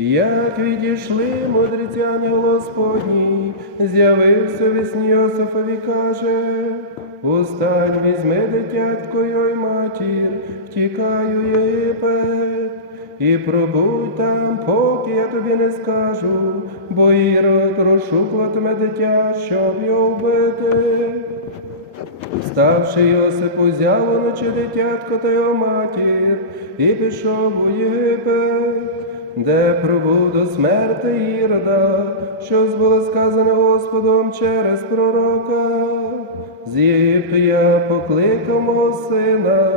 Як відійшли мудреці ангел Господній, з'явився весні Йосифові, каже, Устань, візьми дитятко й матір, втікаю в Єгипет, і пробудь там, поки я тобі не скажу, бо Ірод розшукуватиме дитя, щоб його вбити. Ставши Йосип, узяв уночі дитятко та його матір і пішов у Єгипет, де пробув до смерти Ірода, що було сказане Господом через пророка. З Єгипту я покликав мого сина,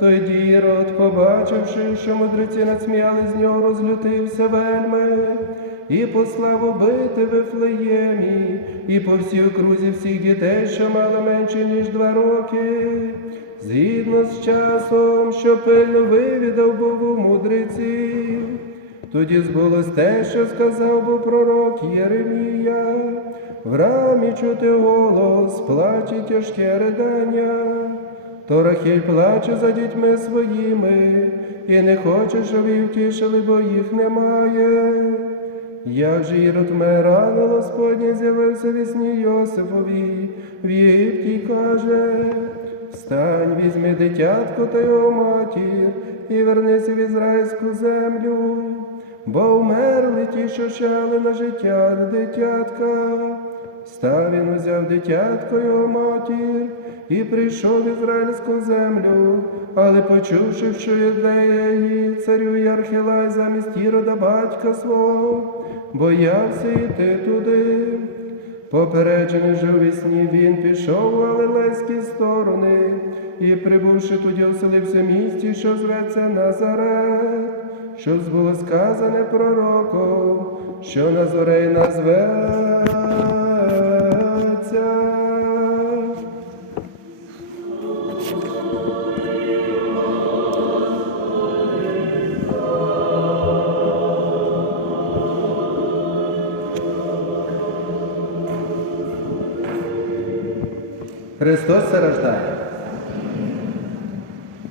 тоді Ірод, побачивши, що мудреці надсміяли з нього, розлютився вельми і послав убити Вифлеємі, і по всій окрузі всіх дітей, що мали менше, ніж два роки, згідно з часом, що пильно вивідав був у мудреців. Тоді збулось те, що сказав був пророк Єремія, в рамі чути голос, плаче тяжке ридання. То Рахіль плаче за дітьми своїми, і не хоче, щоб її втішили, бо їх немає. Як же Ірод рано Господнє з'явився в сні Йосифові, в Єгипті каже, встань, візьми дитятко та його матір, і вернися в ізраїльську землю, бо вмерли ті, що чали на життя дитятка. Став він узяв дитятко його матір і прийшов в ізраїльську землю, але почувши, що юдея її царю Ярхилай замість Ірода батька свого, боявся йти туди. Попереджений же вісні він пішов у Галилейські сторони і, прибувши туди, оселився в місті, що зветься Назарет, що було сказане пророком, що Назорей назветься. Христос се рождає.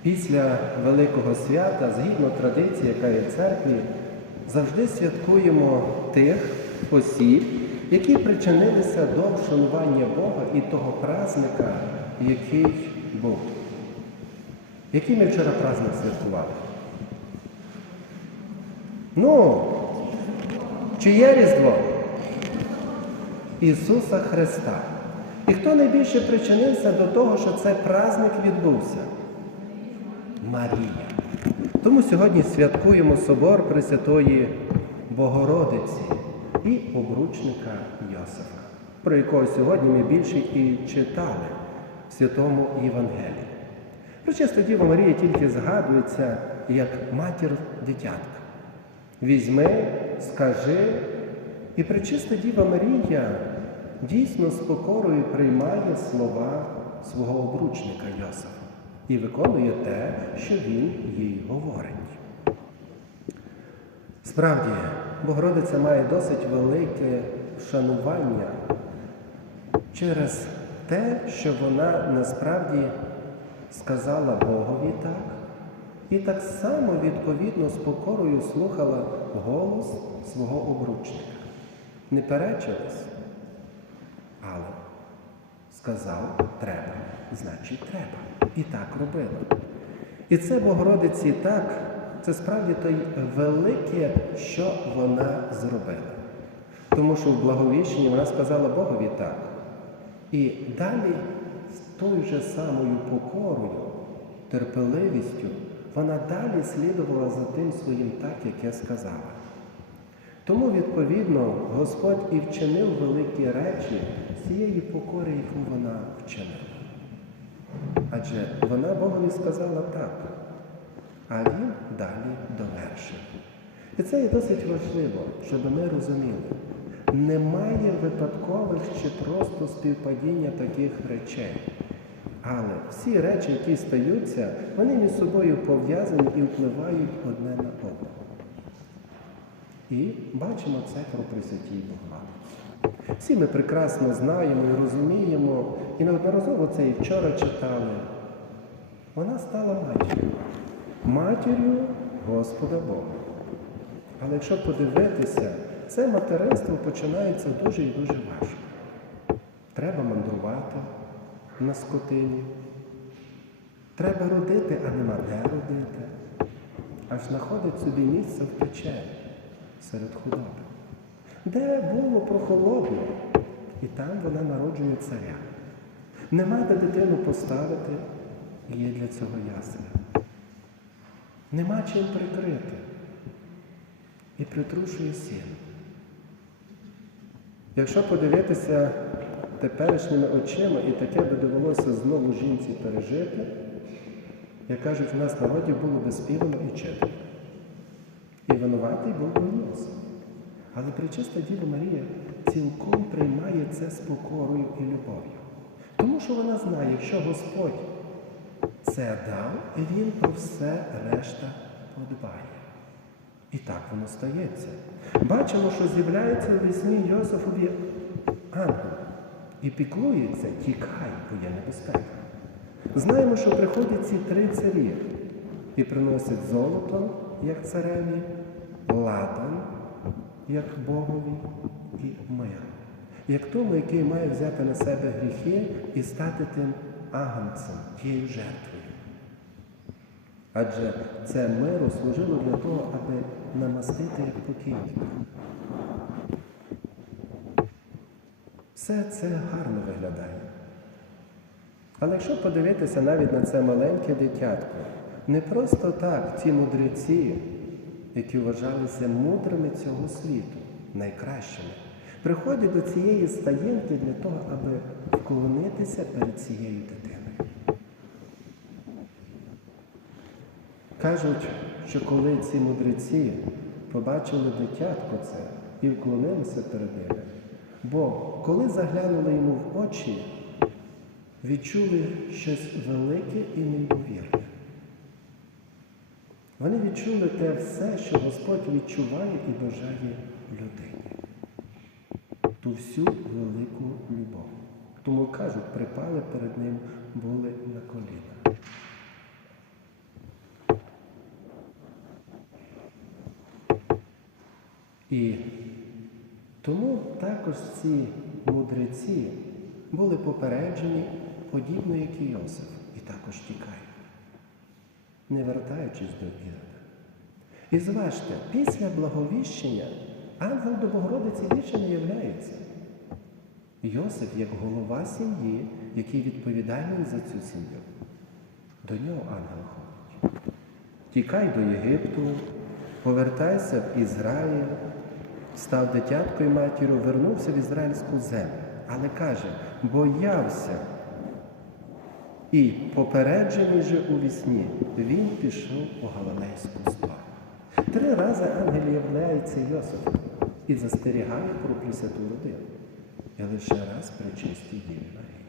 Після Великого свята, згідно традиції, яка є в церкві, завжди святкуємо тих осіб, які причинилися до вшанування Бога і того празника, який був. Який ми вчора праздник святкували? Ну, чиє Різдво? Ісуса Христа. І хто найбільше причинився до того, що цей праздник відбувся? Марія. Тому сьогодні святкуємо собор Пресвятої Богородиці і обручника Йосифа, про якого сьогодні ми більше і читали в Святому Євангелії. Причиста Діва Марія тільки згадується як матір дитятка. Візьми, скажи, і причиста Діва Марія дійсно з покорою приймає слова свого обручника Йосифа і виконує те, що він їй говорить. Справді, Богородиця має досить велике вшанування через те, що вона насправді сказала Богові так, і так само відповідно з покорою слухала голос свого обручника. Не перечилась, але сказав треба, значить треба. І так робила. І це Богородиці так, це справді той велике, що вона зробила. Тому що в благовіщенні вона сказала Богові так. І далі з тою же самою покорою, терпеливістю, вона далі слідувала за тим своїм так, як я сказала. Тому, відповідно, Господь і вчинив великі речі з цієї покори, яку вона вчинила. Адже вона Богові сказала так, а він далі довершив. І це є досить важливо, щоб ми розуміли. Немає випадкових чи просто співпадіння таких речей. Але всі речі, які стаються, вони між собою пов'язані і впливають одне на одного. І бачимо це про Пресвятій Богородиці. Всі ми прекрасно знаємо і розуміємо, і неодноразово це і вчора читали. Вона стала матір'ю, матір'ю Господа Бога. Але якщо подивитися, це материнство починається дуже і дуже важко. Треба мандрувати на скотині. Треба родити, а нема де родити. Аж знаходить собі місце в печері серед худоби. Де було прохолодно, і там вона народжує царя. Нема де дитину поставити, і є для цього ясля. Нема чим прикрити. І притрушує сіно. Якщо подивитися теперішніми очима, і таке би довелося знову жінці пережити, як кажуть, в нас народі було би співано і читано. І винуватий був Йосип. Але причиста Діва Марія цілком приймає це з покорою і любов'ю. Тому що вона знає, якщо Господь це дав, і він про все решта подбає. І так воно стається. Бачимо, що з'являється у вісні Йосифові ангел і піклується, тікай, бо є небезпека. Знаємо, що приходять ці три царі і приносять золото, як цареві, ладан, як Богові, і мир. Як тому, який має взяти на себе гріхи і стати тим агнцем, тією жертвою. Адже це миро служило для того, аби намастити як покійника. Все це гарно виглядає. Але якщо подивитися навіть на це маленьке дитятко, не просто так ті мудреці, які вважалися мудрими цього світу, найкращими, приходять до цієї стаєнки для того, аби вклонитися перед цією дитиною. Кажуть, що коли ці мудреці побачили дитятко це і вклонилися перед ним, бо коли заглянули йому в очі, відчули щось велике і неймовірне. Вони відчули те все, що Господь відчуває і бажає людині. Ту всю велику любов. Тому кажуть, припали перед ним, були на колінах. І тому також ці мудреці були попереджені, подібно як і Йосиф, і також тікають, не вертаючись до Ірода. І зважте, після благовіщення ангел до Богородиці більше не являється. Йосиф, як голова сім'ї, який відповідальний за цю сім'ю, до нього ангел ходить. Тікай до Єгипту, повертайся в Ізраїль, став дитяткою матір'ю, вернувся в ізраїльську землю. Але каже, боявся. І попереджений же у вісні, він пішов у Галилейську сторону. Три рази ангел являється Йосифу і застерігає про Пресвяту родину. І лише раз при чистій Діві Марії.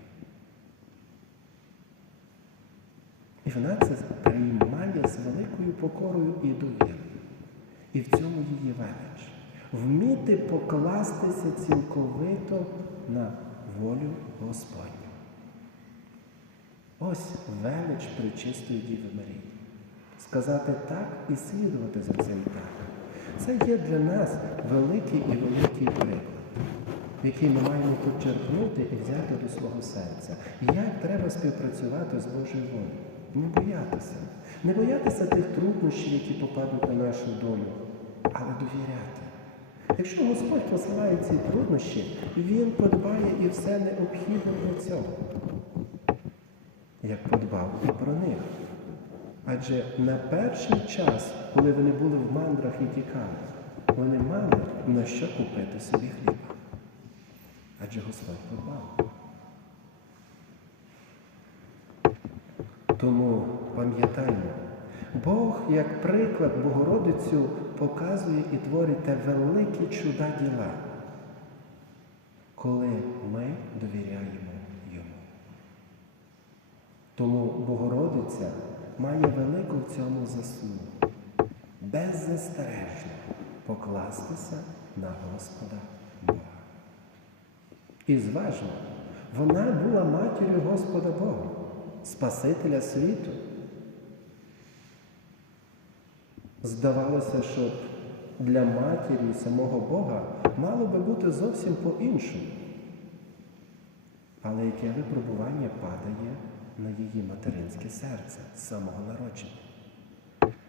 І вона це приймає з великою покорою і довірою. І в цьому її велич. Вміти покластися цілковито на волю Господню. Ось велич причистої Діви Марії. Сказати так і слідувати за цим так. Це є для нас великий і великий приклад, який ми маємо почерпнути і взяти до свого серця. Як треба співпрацювати з Божою волею. Не боятися. Не боятися тих труднощів, які попадуть на нашу долю, але довіряти. Якщо Господь посилає ці труднощі, Він подбає і все необхідне для цього, як подбав і про них. Адже на перший час, коли вони були в мандрах і тікали, вони мали на що купити собі хліба. Адже Господь подбав. Тому пам'ятаймо, Бог, як приклад Богородицю, показує і творить те великі чуда діла, коли ми довіряємо. Тому Богородиця має велику в цьому заслугу беззастережно покластися на Господа Бога. І зважно, вона була матір'ю Господа Бога, Спасителя світу. Здавалося, що для матері самого Бога мало би бути зовсім по-іншому. Але яке випробування падає на її материнське серце з самого народження?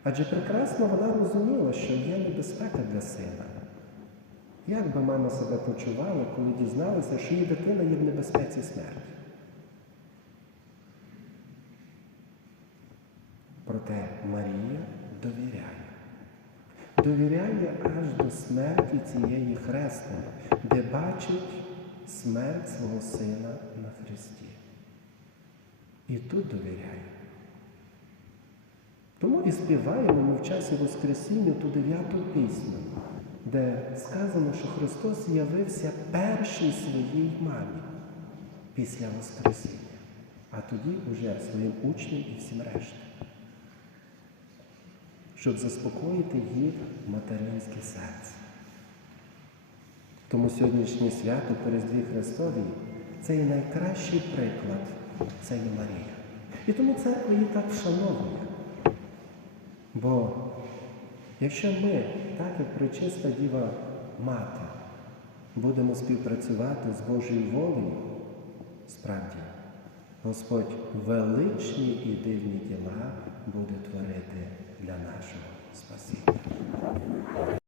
Адже прекрасно вона розуміла, що є небезпека для сина. Як би мама себе почувала, коли дізналася, що її дитина є в небезпеці смерті? Проте Марія довіряє. Довіряє аж до смерті цієї хресної, де бачить смерть свого сина на Христі. І тут довіряє. Тому і співаємо ми в часі Воскресіння ту дев'яту пісню, де сказано, що Христос з'явився перший своїй мамі після Воскресіння, а тоді уже своїм учням і всім решті, щоб заспокоїти їх материнське серце. Тому сьогоднішнє свято Перездві Христові це і найкращий приклад, це і Марія. І тому церква її так вшановує. Бо якщо ми, так як причиста Діва Мати, будемо співпрацювати з Божою волею, справді, Господь величні і дивні діла буде творити для нашого спасіння.